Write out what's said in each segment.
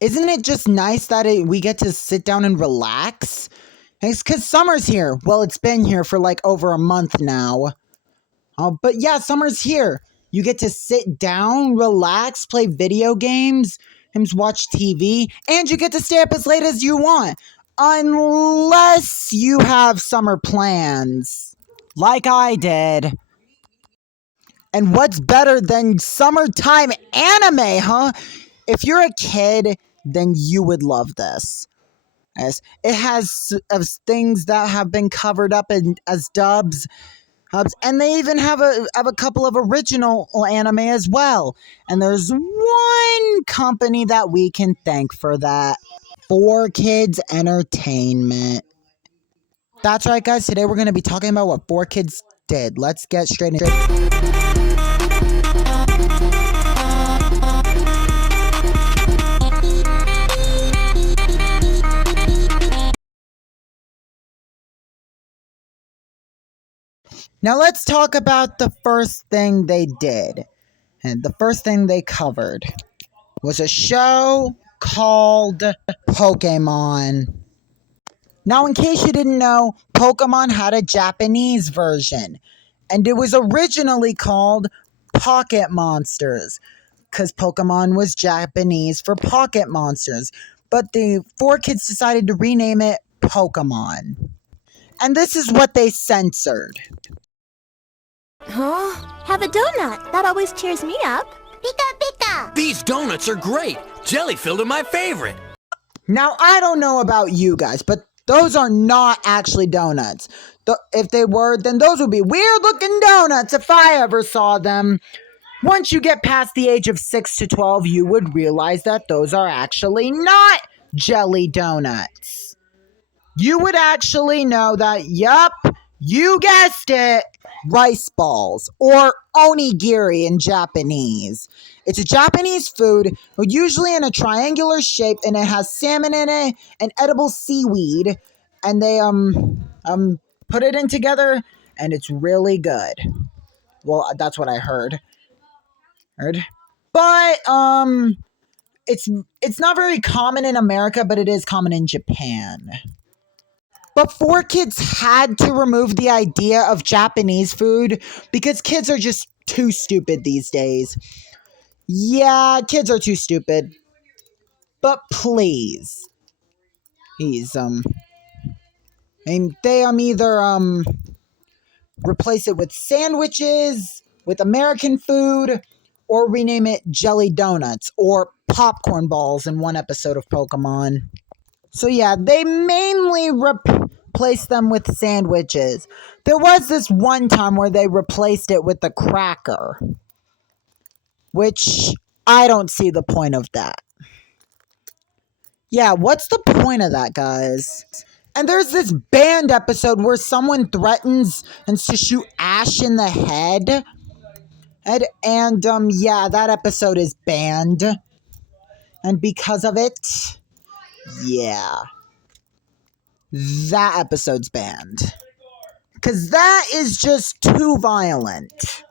Isn't it just nice that we get to sit down and relax? It's because summer's here. Well, it's been here for like over a month now. But yeah, summer's here. You get to sit down, relax, play video games, and watch TV, and you get to stay up as late as you want. Unless you have summer plans, like I did. And what's better than summertime anime, huh? If you're a kid, then you would love this. As it has things that have been covered up as dubs, and they even have a couple of original anime as well. And there's one company that we can thank for that. 4Kids Entertainment. That's right, guys. Today we're going to be talking about what 4Kids did. Let's get straight into it. Now let's talk about the first thing they did. And the first thing they covered was a show called Pokemon. Now, in case you didn't know, Pokemon had a Japanese version. And it was originally called Pocket Monsters, because Pokemon was Japanese for Pocket Monsters. But the 4Kids decided to rename it Pokemon. And this is what they censored. Huh? Have a donut. That always cheers me up. Pika pika! These donuts are great. Jelly-filled are my favorite. Now, I don't know about you guys, but those are not actually donuts. If they were, then those would be weird-looking donuts if I ever saw them. Once you get past the age of 6 to 12, you would realize that those are actually not jelly donuts. You would actually know that, yup, you guessed it, rice balls, or onigiri in Japanese. It's a Japanese food, usually in a triangular shape, and it has salmon in it and edible seaweed, and they put it in together, and it's really good. Well, that's what I heard. But it's not very common in America, but it is common in Japan. But 4Kids had to remove the idea of Japanese food because kids are just too stupid these days. Yeah, kids are too stupid. But please, they either replace it with sandwiches, with American food, or rename it Jelly Donuts or Popcorn Balls in one episode of Pokemon. So yeah, they mainly replaced them with sandwiches. There was this one time where they replaced it with a cracker, which I don't see the point of that. Yeah, what's the point of that, guys? And there's this banned episode where someone threatens and to shoot Ash in the head. And yeah, that episode is banned. And because of it, yeah, that episode's banned. Because that is just too violent.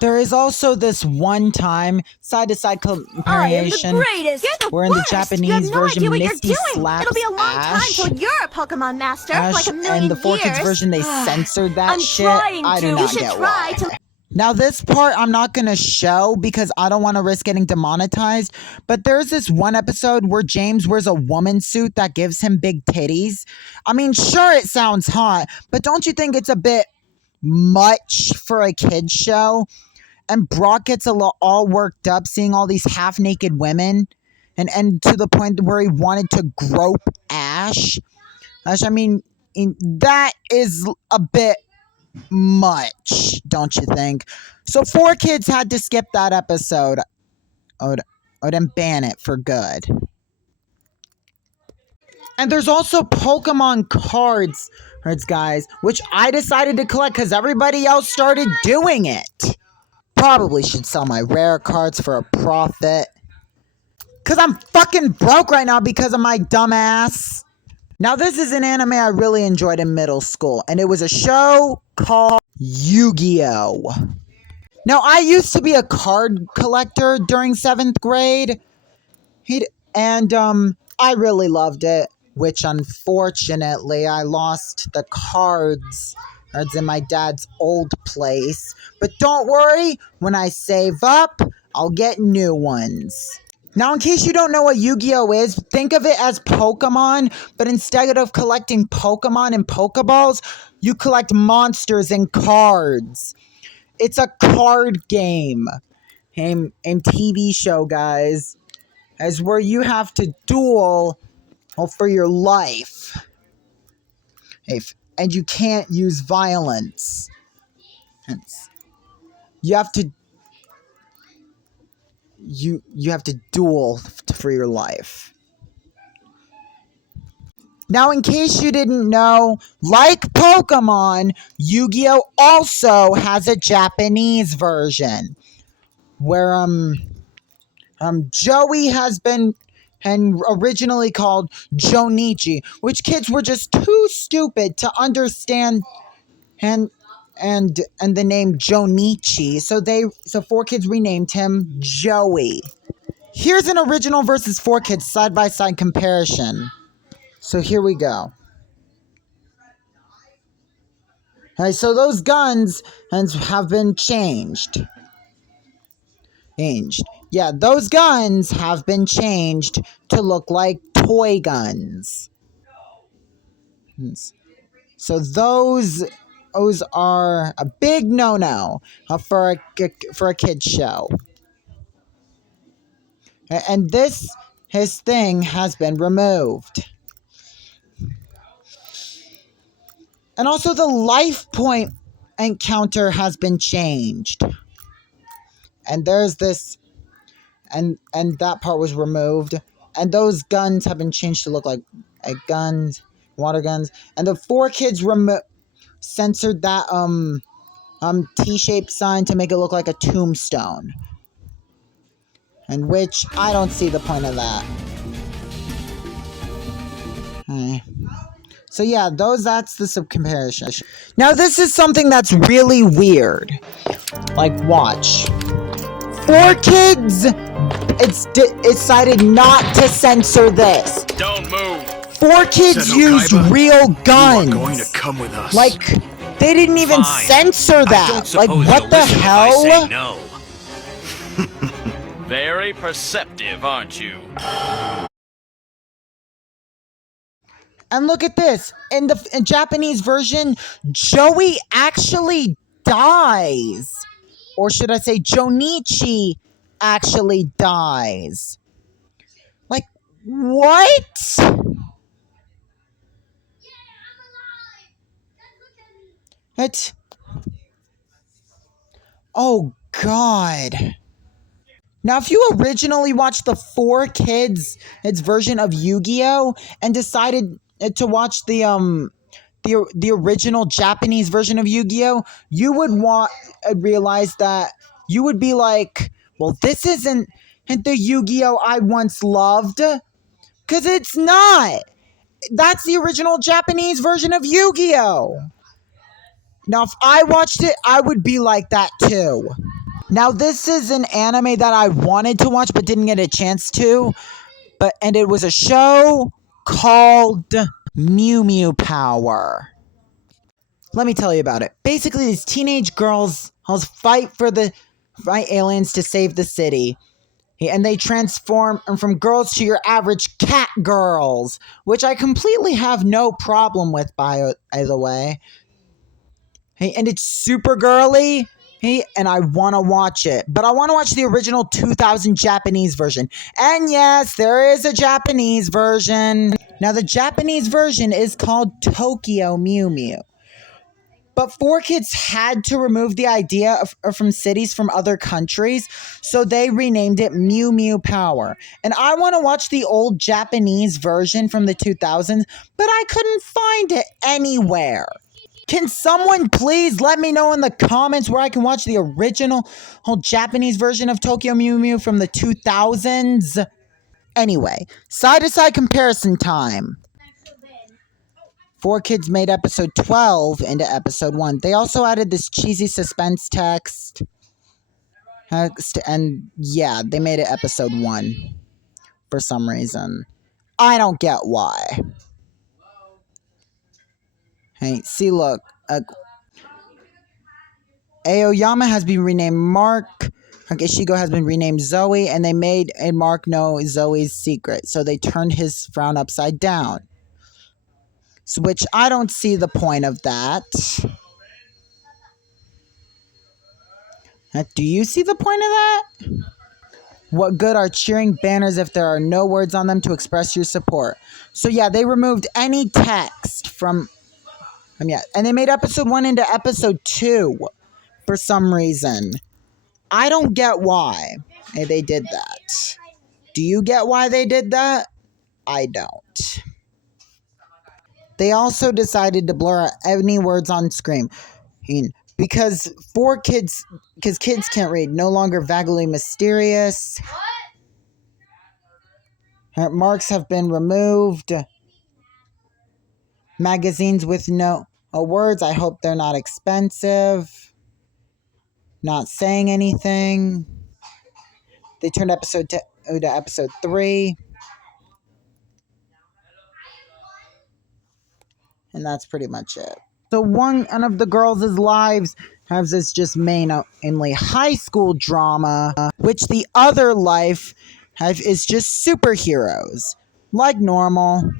There is also this one time, side-to-side comparison, where in the Japanese version, Misty slaps It'll be a long Ash. time till you're a Pokemon master, Ash, like a million and the 4Kids years. version, they censored that I'm shit. trying I do to. not You should get try why. to. Now, this part I'm not going to show because I don't want to risk getting demonetized, but there's this one episode where James wears a woman suit that gives him big titties. I mean, sure, it sounds hot, but don't you think it's a bit much for a kid's show? And Brock gets all worked up seeing all these half-naked women, and to the point where he wanted to grope Ash. I mean, that is a bit much, don't you think? So 4Kids had to skip that episode or then ban it for good. And there's also Pokemon cards, guys, which I decided to collect because everybody else started doing it. Probably should sell my rare cards for a profit. Because I'm fucking broke right now because of my dumbass. Now, this is an anime I really enjoyed in middle school, and it was a show called Yu-Gi-Oh! Now, I used to be a card collector during 7th grade, And I really loved it, which unfortunately I lost the cards in my dad's old place. But don't worry, when I save up, I'll get new ones. Now, in case you don't know what Yu-Gi-Oh is, think of it as Pokemon, but instead of collecting Pokemon and Pokeballs, you collect monsters and cards. It's a card game and TV show, guys, as where you have to duel for your life. And you can't use violence. You have to you have to duel for your life. Now, in case you didn't know, like Pokemon, Yu-Gi-Oh also has a Japanese version where Joey has been originally called Jonichi, which kids were just too stupid to understand and the name Jonichi, so 4Kids renamed him Joey. Here's an original versus 4Kids side-by-side comparison. So here we go. Alright, so those guns have been changed. Yeah, those guns have been changed to look like toy guns. So those are a big no-no for a kid's show. And his thing has been removed. And also the life point encounter has been changed. And there's this, and that part was removed. And those guns have been changed to look like guns, water guns. And the 4Kids censored that T-shaped sign to make it look like a tombstone. And which I don't see the point of that. So yeah, that's the comparison. Now this is something that's really weird. Like, watch. 4Kids, it's decided not to censor this. Don't move. 4Kids used real guns. You are going to come with us. Like, they didn't even censor that. Like, what the hell? I say no. Very perceptive, aren't you? And look at this. In the Japanese version, Joey actually dies. Or should I say Jonichi actually dies. Like, what? Oh, God. Now, if you originally watched the 4Kids version of Yu-Gi-Oh! And decided to watch the original Japanese version of Yu-Gi-Oh!, you would realize that you would be like, well, this isn't the Yu-Gi-Oh! I once loved. Because it's not. That's the original Japanese version of Yu-Gi-Oh! Now, if I watched it, I would be like that too. Now, this is an anime that I wanted to watch but didn't get a chance to. And it was a show called Mew Mew Power. Let me tell you about it. Basically, these teenage girls fight aliens to save the city. And they transform from girls to your average cat girls, which I completely have no problem with, by the way. And it's super girly. And I want to watch it. But I want to watch the original 2000 Japanese version. And yes, there is a Japanese version. Now, the Japanese version is called Tokyo Mew Mew. But 4Kids had to remove the idea from cities from other countries, so they renamed it Mew Mew Power. And I want to watch the old Japanese version from the 2000s, but I couldn't find it anywhere. Can someone please let me know in the comments where I can watch the original whole Japanese version of Tokyo Mew Mew from the 2000s? Anyway, side-to-side comparison time. 4Kids made episode 12 into episode 1. They also added this cheesy suspense text. And yeah, they made it episode 1 for some reason. I don't get why. Hey, see, look. Aoyama has been renamed Mark. Ishigo has been renamed Zoe, and they made Mark know Zoe's secret, so they turned his frown upside down. Which I don't see the point of that. Do you see the point of that? What good are cheering banners if there are no words on them to express your support? So yeah, they removed any text from... and they made episode 1 into episode 2 for some reason. I don't get why they did that. Do you get why they did that? I don't. They also decided to blur out any words on screen. Because kids can't read. No longer vaguely mysterious. Marks have been removed. Magazines with no words. I hope they're not expensive. Not saying anything. They turned episode 2 to episode 3. And that's pretty much it. So one of the girls' lives has this just mainly high school drama, which the other life is just superheroes, like normal.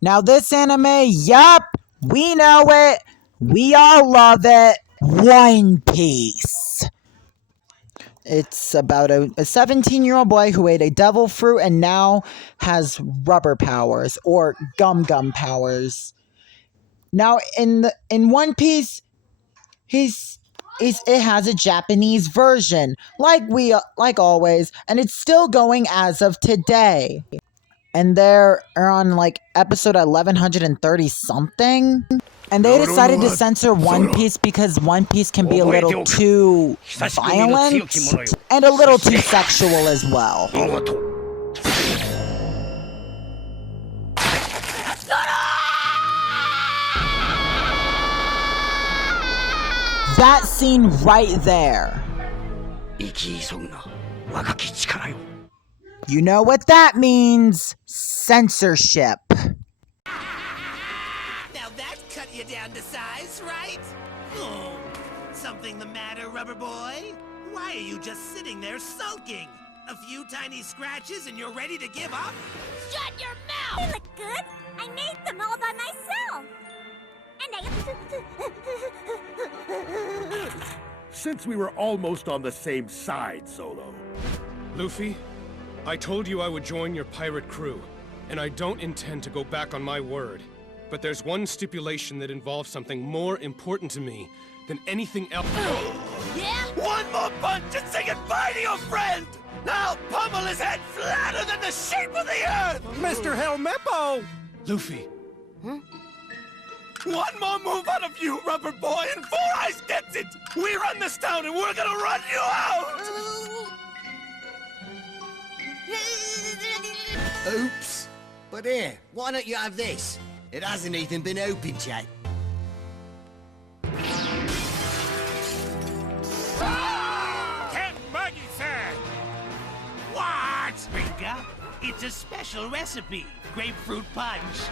Now this anime, yup, we know it, we all love it, One Piece. It's about a 17-year-old boy who ate a devil fruit and now has rubber powers, or gum powers. Now, in One Piece, it has a Japanese version, like always, and it's still going as of today. And they're on like episode 1130 something. And they decided to censor One Piece because One Piece can be a little too violent and a little too sexual as well. That scene right there. You know what that means? Censorship. Now that cut you down to size, right? Oh, something the matter, rubber boy? Why are you just sitting there sulking? A few tiny scratches and you're ready to give up? Shut your mouth! They look good. I made them all by myself. And Since we were almost on the same side, Solo. Luffy, I told you I would join your pirate crew, and I don't intend to go back on my word. But there's one stipulation that involves something more important to me than anything else. Yeah? One more punch and say goodbye to your friend! I'll pummel his head flatter than the shape of the earth! Mr. Helmeppo! Luffy, One more move out of you, rubber boy, and Four Eyes gets it! We run this town and we're gonna run you out! Oops. But here, why don't you have this? It hasn't even been opened yet. Captain Muggy-san! What? Ringa, it's a special recipe. Grapefruit punch.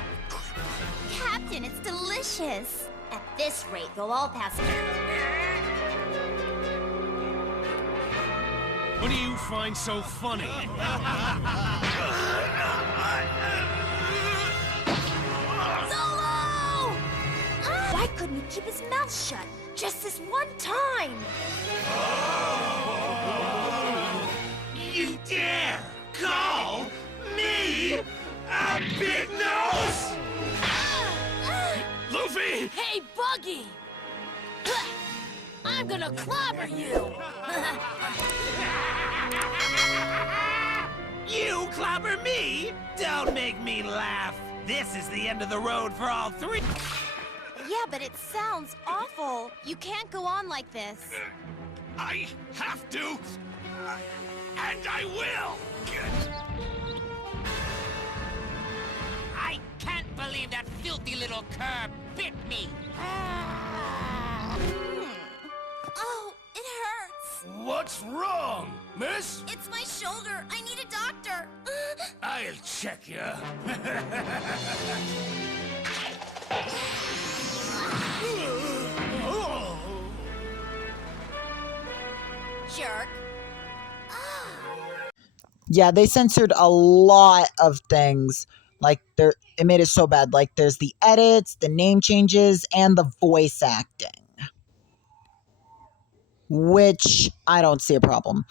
Captain, it's delicious. At this rate, they'll all pass it. what do you find so funny? Solo! Why couldn't he keep his mouth shut? Just this one time. You dare call me a big nose? Luffy! Hey, Buggy! I'm gonna clobber you! You clobber me? Don't make me laugh. This is the end of the road for all three. Yeah, but it sounds awful. You can't go on like this. I have to, and I will! I can't believe that filthy little cur bit me. Oh, it hurts. What What's wrong, miss? It's my shoulder. I need a doctor. I'll check ya. Jerk. Yeah, they censored a lot of things. Like, it made it so bad. Like, there's the edits, the name changes, and the voice acting. Which I don't see a problem.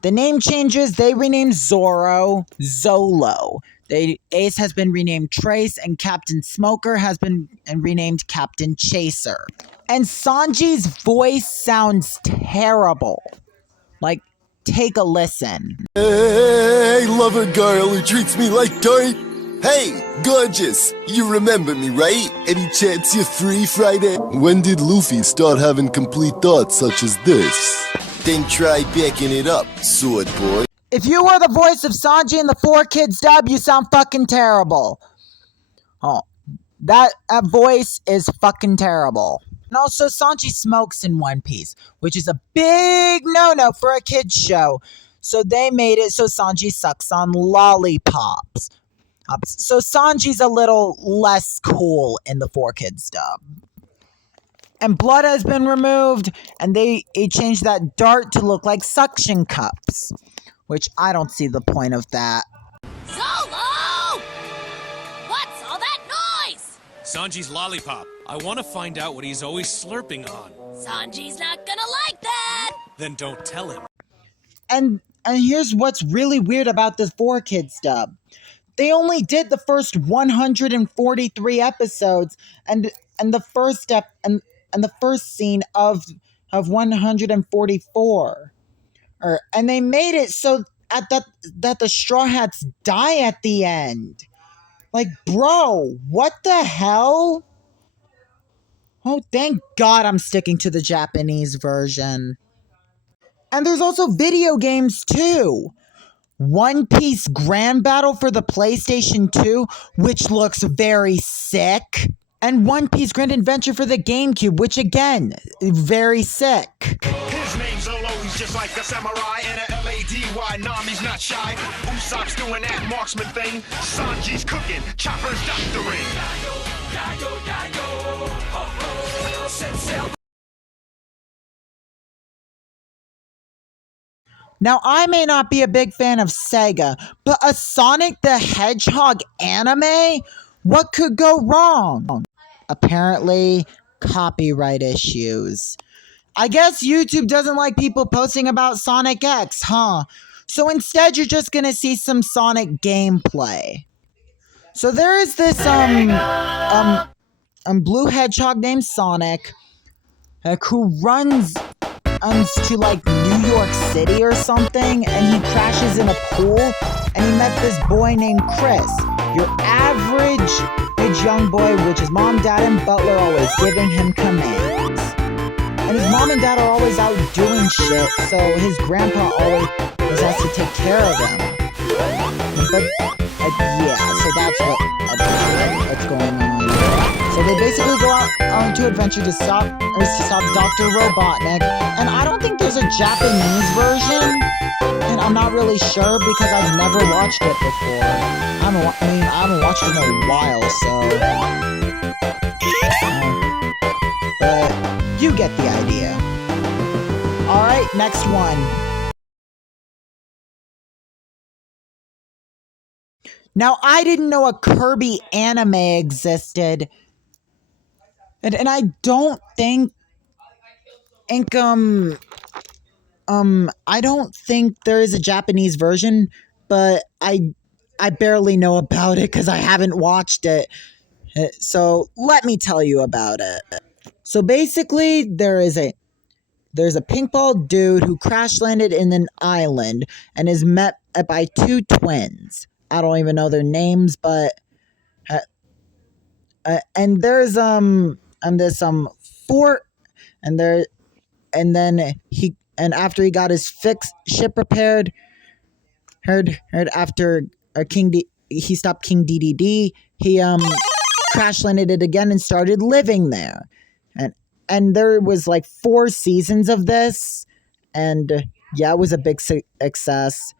The name changes, they renamed Zorro Zolo. Ace has been renamed Trace, and Captain Smoker has been renamed Captain Chaser. And Sanji's voice sounds terrible. Like, take a listen. Hey, lover girl who treats me like dirt. Hey, gorgeous, you remember me, right? Any chance you're free Friday? When did Luffy start having complete thoughts such as this? Then try backing it up, sword boy. If you were the voice of Sanji in the 4Kids dub, you sound fucking terrible. Oh, that voice is fucking terrible. And also, Sanji smokes in One Piece, which is a big no-no for a kid's show. So they made it so Sanji sucks on lollipops. So Sanji's a little less cool in the 4Kids dub. And blood has been removed, and they changed that dart to look like suction cups. Which I don't see the point of that. Zolo! What's all that noise? Sanji's lollipop. I want to find out what he's always slurping on. Sanji's not gonna like that! Then don't tell him. And here's what's really weird about this 4Kids dub. They only did the first 143 episodes and the first step and the first scene of 144. And they made it so that the Straw Hats die at the end. Like, bro, what the hell? Oh, thank God I'm sticking to the Japanese version. And there's also video games too. One Piece Grand Battle for the PlayStation 2, which looks very sick. And One Piece Grand Adventure for the GameCube, which again, very sick. His name's Zolo, he's just like a samurai and a L-A-D-Y. Nami's not shy. Usopp's doing that marksman thing. Sanji's cooking. Chopper's doctoring. Now, I may not be a big fan of Sega, but a Sonic the Hedgehog anime? What could go wrong? Apparently, copyright issues. I guess YouTube doesn't like people posting about Sonic X, huh? So instead, you're just gonna see some Sonic gameplay. So there is this, blue hedgehog named Sonic, who runs to like New York City or something, and he crashes in a pool, and he met this boy named Chris, your average young boy, which his mom, dad, and butler always giving him commands. And his mom and dad are always out doing shit, so his grandpa always has to take care of him. But yeah, so that's what's going on. So they basically go out on to adventure to stop Dr. Robotnik, and I don't think there's a Japanese version, and I'm not really sure because I've never watched it before. I haven't watched it in a while, so. But you get the idea. All right, next one. Now, I didn't know a Kirby anime existed. And I don't think I don't think there is a Japanese version, but I barely know about it because I haven't watched it. So let me tell you about it. So basically, there's a pink-balled dude who crash landed in an island and is met by two twins. I don't even know their names, but and there's this fort, and then after he got his ship repaired, after he stopped King DDD, he crash landed it again and started living there, and there was like 4 seasons of this, and Yeah, it was a big success.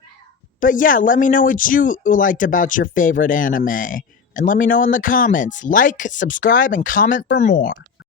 But yeah, let me know what you liked about your favorite anime. And let me know in the comments. Like, subscribe, and comment for more.